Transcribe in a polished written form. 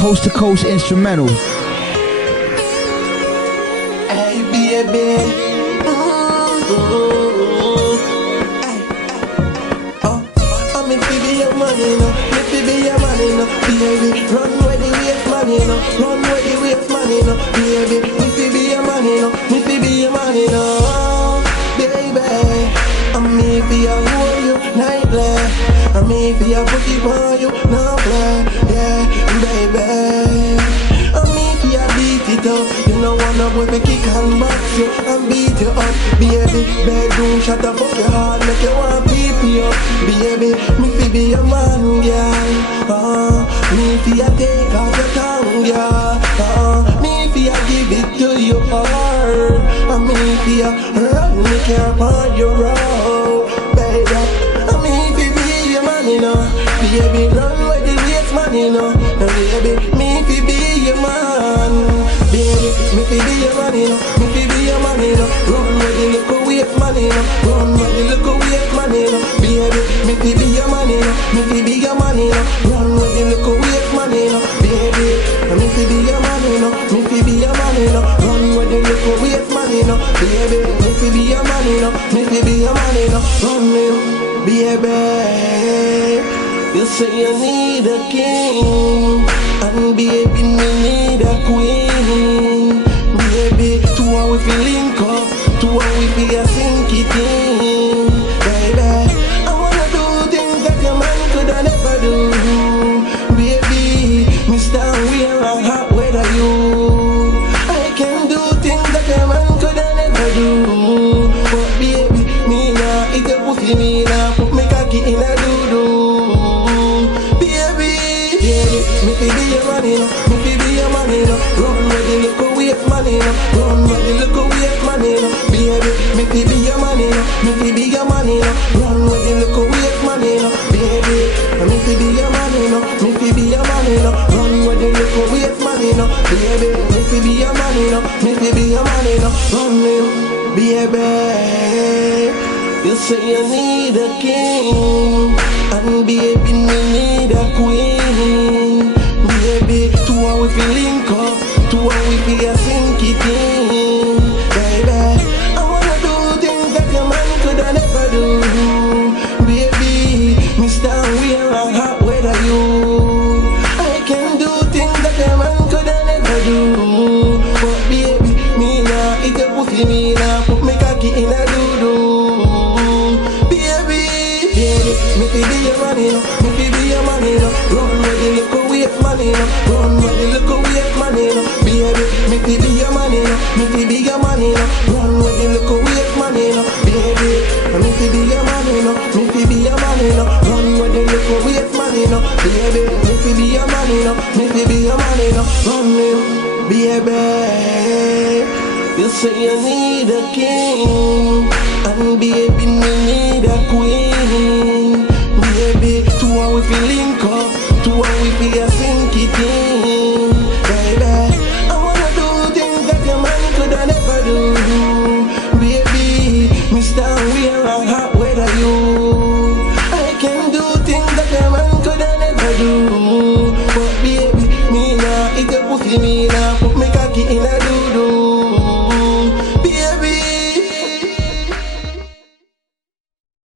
Coast to coast instrumental. Hey baby, I'm in be your money now, me fi be your money now, baby. Run where the waste money now, run where the waste money now, baby. Me fi be your money now, me fi be your money now, baby. I'm me fi a hold you nightly, I'm me fi a put it on you now play, yeah, baby. I'm me fi a beat it up, you know wanna boy fi kick and box you and beat you up, baby. Bedroom shut up, fuck your heart, make you want peep you up, baby. Me fi be your man, girl. Me fi a take off your tongue, girl. Me fi a give it to you hard, and me fi a run me care on your road, baby. And me fi be your man, you know, baby. Run where the waste money, no, baby. Me fi be your man, baby. Me fi be your man, you know, me fi be your man, you know. Run where the little waste money, no, run where the little waste money, no, baby. Me fi be your man, you know, me fi be your man, you know. Run where the little waste money, no, baby. Me fi be your man, you know, me fi be your man, you know. Run where the little waste money, no, baby. Me fi be your man, you know, me fi be your man, you know. Run me, baby. You say you need a king, and baby me need a queen. Baby, to how we feel link up, to how we feel a sink it in. Baby, I wanna do things that your man coulda never do. Baby, Mr. We're a hot weather you. I can do things that your man coulda never do. But baby, me nah eat a pussy, me nah put me cocky in a doo-doo. Me fi be your money, no. Me fi be your money, no. Run where the little waste money, no. Run where the little waste money, no. Baby, me fi be your money, no. Me fi be your money, no. Run where the little waste money, no. Baby, me fi be your money, no. Me fi be your money, no. Run where the little waste money, no. Baby, me fi be your money, no. Me fi be your money, no. Run me, baby. You say you need a king, and baby me need a queen. Baby, to how we feel link up, to how we feel a sink it in. Baby, I wanna do things that your man coulda never do. Baby, Mr. We're a hot weather you. I can do things that your man coulda never do. But baby, me nah eat a pussy, me nah put me cocky in a doo-doo. Me fi be your money, no. Me fi be your money, no. Run where the little waste money, no. Run where the little waste money, no. Baby, me fi be your money, no. Me fi be your money, no. Run where the little waste money, no. Baby, me fi be your money, no. Me fi be your money, no. Run where the little waste money, no. Baby, me fi be your money, no. Me fi be your money, no. Run me, baby. You say you need a king, and baby me need a queen. Baby, to how we feel link up, to how we feel a sink it in.